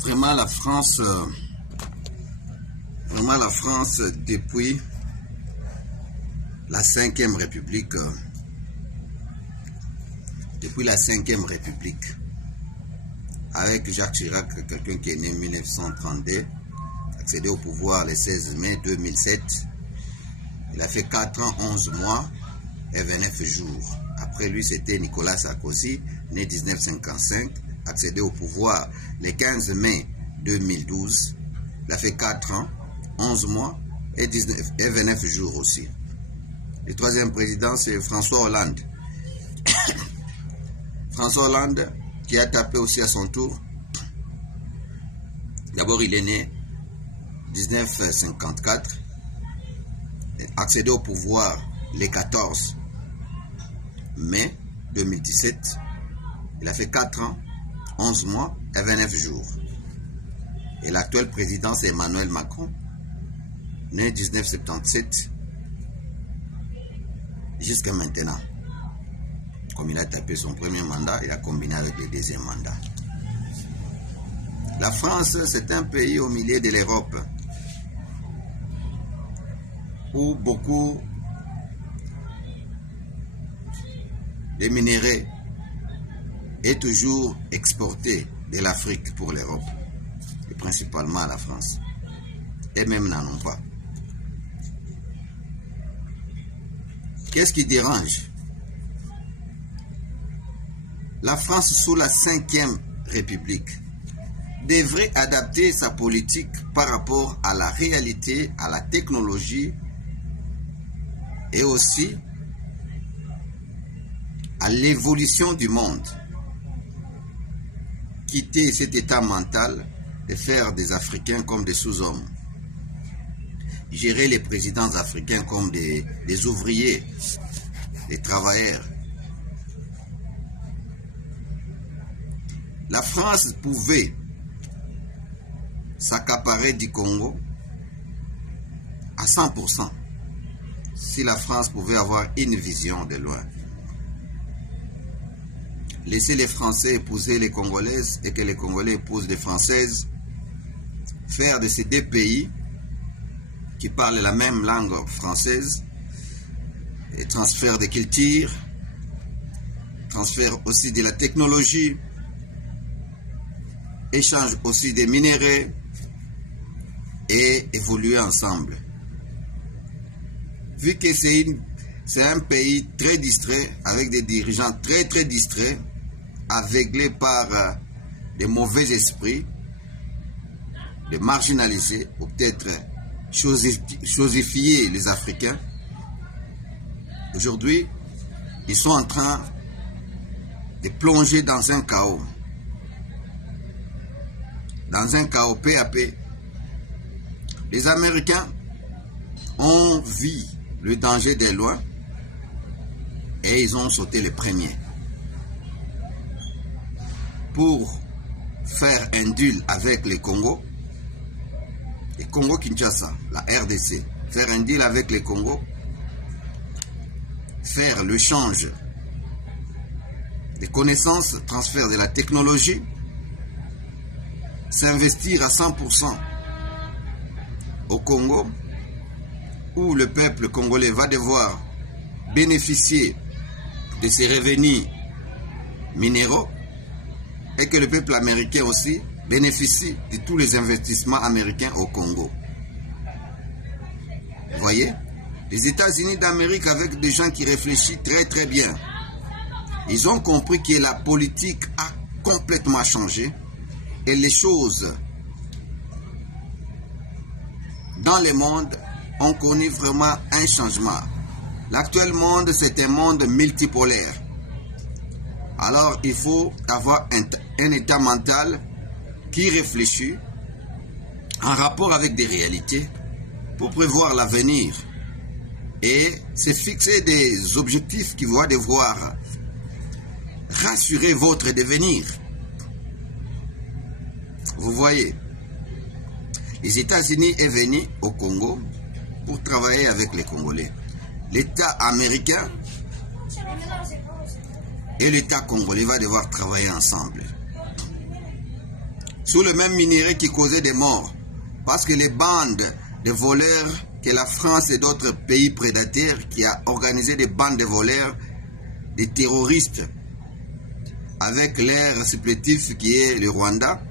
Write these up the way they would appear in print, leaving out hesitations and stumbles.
Vraiment la France, depuis la 5e République, avec Jacques Chirac, quelqu'un qui est né en 1932, accédé au pouvoir le 16 mai 2007, il a fait 4 ans, 11 mois et 29 jours. Après lui, c'était Nicolas Sarkozy, né en 1955, accédé au pouvoir le 15 mai 2012. Il a fait 4 ans, 11 mois et 29 jours aussi. Le troisième président, c'est François Hollande. François Hollande, qui a tapé aussi à son tour. D'abord, il est né en 1954, accédé au pouvoir le 14 mai 2017. Il a fait 4 ans, 11 mois et 29 jours. Et l'actuel président, c'est Emmanuel Macron, né en 1977, jusqu'à maintenant. Comme il a tapé son premier mandat, il a combiné avec le deuxième mandat. La France, c'est un pays au milieu de l'Europe où beaucoup de minerais est toujours exporté de l'Afrique pour l'Europe, et principalement à la France. Et même n'en ont pas. Qu'est-ce qui dérange? La France, sous la 5e République, devrait adapter sa politique par rapport à la réalité, à la technologie et aussi à l'évolution du monde. Quitter cet état mental et faire des Africains comme des sous-hommes. Gérer les présidents africains comme des ouvriers, des travailleurs. La France pouvait s'accaparer du Congo à 100% si la France pouvait avoir une vision de loin. Laisser les Français épouser les Congolaises et que les Congolais épousent les Françaises. Faire de ces deux pays qui parlent la même langue française et transfert de culture, transfert aussi de la technologie, échange aussi des minéraux et évoluer ensemble. Vu que c'est un pays très distrait, avec des dirigeants très distraits, aveuglés par des mauvais esprits, de marginaliser ou peut-être chosifier les Africains. Aujourd'hui, ils sont en train de plonger dans un chaos. Dans un chaos peu à peu. Les Américains ont vu le danger de loin et ils ont sauté les premiers. Pour faire un deal avec les Congo Kinshasa, la RDC, faire un deal avec les Congo, faire le change des connaissances, transfert de la technologie, s'investir à 100% au Congo, où le peuple congolais va devoir bénéficier de ses revenus minéraux et que le peuple américain aussi bénéficie de tous les investissements américains au Congo. Vous voyez, les États-Unis d'Amérique, avec des gens qui réfléchissent très bien, ils ont compris que la politique a complètement changé et les choses dans le monde ont connu vraiment un changement. L'actuel monde, c'est un monde multipolaire. Alors, il faut avoir un état mental qui réfléchit en rapport avec des réalités pour prévoir l'avenir et se fixer des objectifs qui vont devoir rassurer votre devenir. Vous voyez, les États-Unis sont venus au Congo pour travailler avec les Congolais. L'État américain et l'État congolais vont devoir travailler ensemble. sous le même minerai qui causait des morts. Parce que les bandes de voleurs que la France et d'autres pays prédateurs qui a organisé des bandes de voleurs, des terroristes, avec l'air supplétif qui est le Rwanda,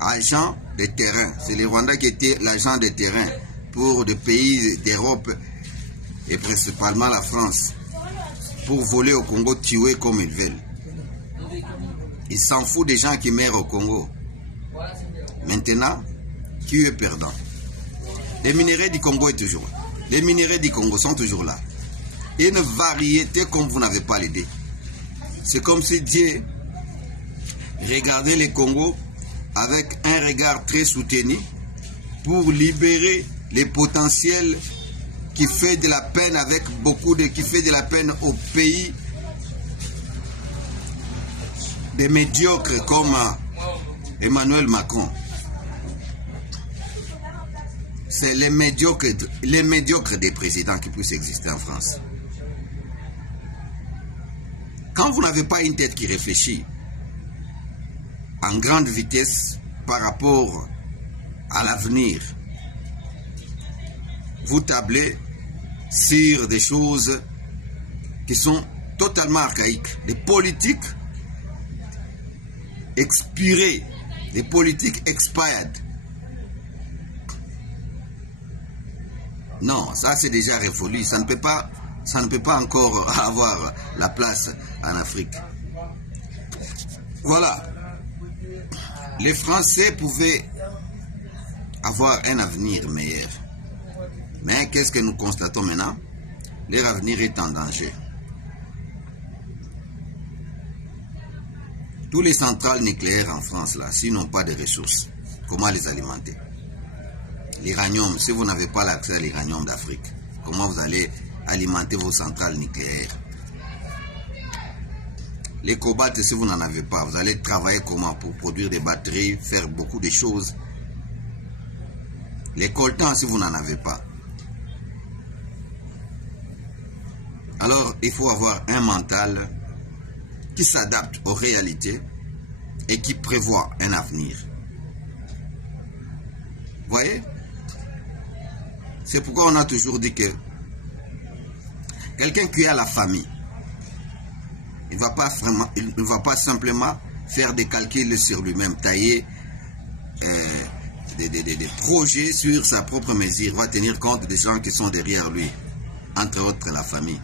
agent de terrain. C'est le Rwanda qui était l'agent de terrain pour des pays d'Europe et principalement la France, pour voler au Congo, tuer comme ils veulent. Ils s'en foutent des gens qui meurent au Congo. Maintenant, qui est perdant? Les minéraux du Congo est toujours là. Les minéraux du Congo sont toujours là. Et une variété comme vous n'avez pas l'idée. C'est comme si Dieu regardait le Congo avec un regard très soutenu pour libérer les potentiels qui fait de la peine avec qui fait de la peine au pays des médiocres comme Emmanuel Macron. C'est les médiocres des présidents qui puissent exister en France. Quand vous n'avez pas une tête qui réfléchit en grande vitesse par rapport à l'avenir, vous tablez sur des choses qui sont totalement archaïques, des politiques expirées, des politiques expired. Non, ça c'est déjà révolu, ça ne peut pas encore avoir la place en Afrique. Voilà. Les Français pouvaient avoir un avenir meilleur. Mais qu'est-ce que nous constatons maintenant? Leur avenir est en danger. Tous les centrales nucléaires en France, là, s'ils n'ont pas de ressources, comment les alimenter? L'uranium, si vous n'avez pas l'accès à l'uranium d'Afrique, comment vous allez alimenter vos centrales nucléaires? Les cobaltes, si vous n'en avez pas, vous allez travailler comment pour produire des batteries, faire beaucoup de choses. Les coltans, si vous n'en avez pas. Alors, il faut avoir un mental qui s'adapte aux réalités et qui prévoit un avenir. Vous voyez? C'est pourquoi on a toujours dit que quelqu'un qui a la famille, il ne va pas simplement faire des calculs sur lui-même, tailler des projets sur sa propre mesure. Il va tenir compte des gens qui sont derrière lui, entre autres la famille.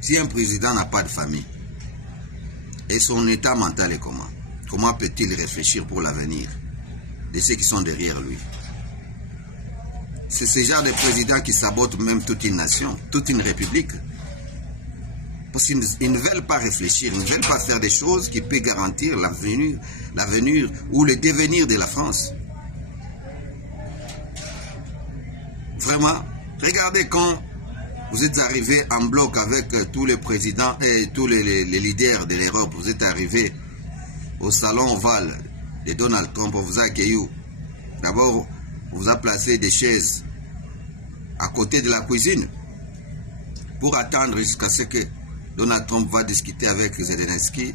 Si un président n'a pas de famille, et son état mental est comment? Comment peut-il réfléchir pour l'avenir de ceux qui sont derrière lui? C'est ce genre de président qui sabote même toute une nation, toute une république. Parce qu'ils ne veulent pas réfléchir, ils ne veulent pas faire des choses qui peuvent garantir l'avenir ou le devenir de la France. Vraiment, regardez quand vous êtes arrivés en bloc avec tous les présidents et tous les leaders de l'Europe. Vous êtes arrivés au salon ovale de Donald Trump, on vous a accueilli. D'abord, on vous a placé des chaises à côté de la cuisine pour attendre jusqu'à ce que Donald Trump va discuter avec Zelensky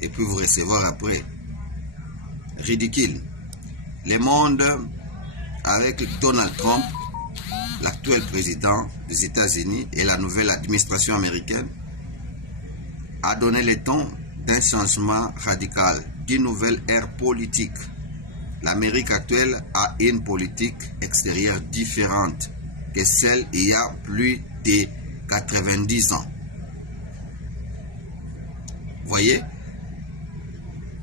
et puis vous recevoir après. Ridicule. Le monde, avec Donald Trump, l'actuel président des États-Unis et la nouvelle administration américaine, a donné le ton d'un changement radical, d'une nouvelle ère politique. L'Amérique actuelle a une politique extérieure différente que celle il y a plus de 90 ans. Vous voyez,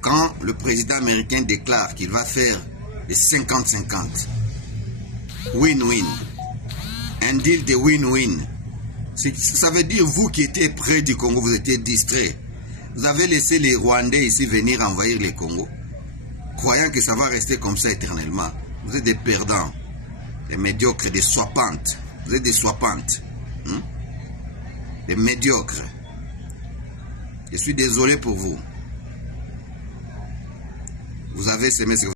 quand le président américain déclare qu'il va faire des 50-50, win-win, un deal de win-win, ça veut dire vous qui étiez près du Congo, vous étiez distrait. Vous avez laissé les Rwandais ici venir envahir le Congo, croyant que ça va rester comme ça éternellement. Vous êtes des perdants, des médiocres, des soipantes. Vous êtes des soipantes, des médiocres. Je suis désolé pour vous. Vous avez semé ce que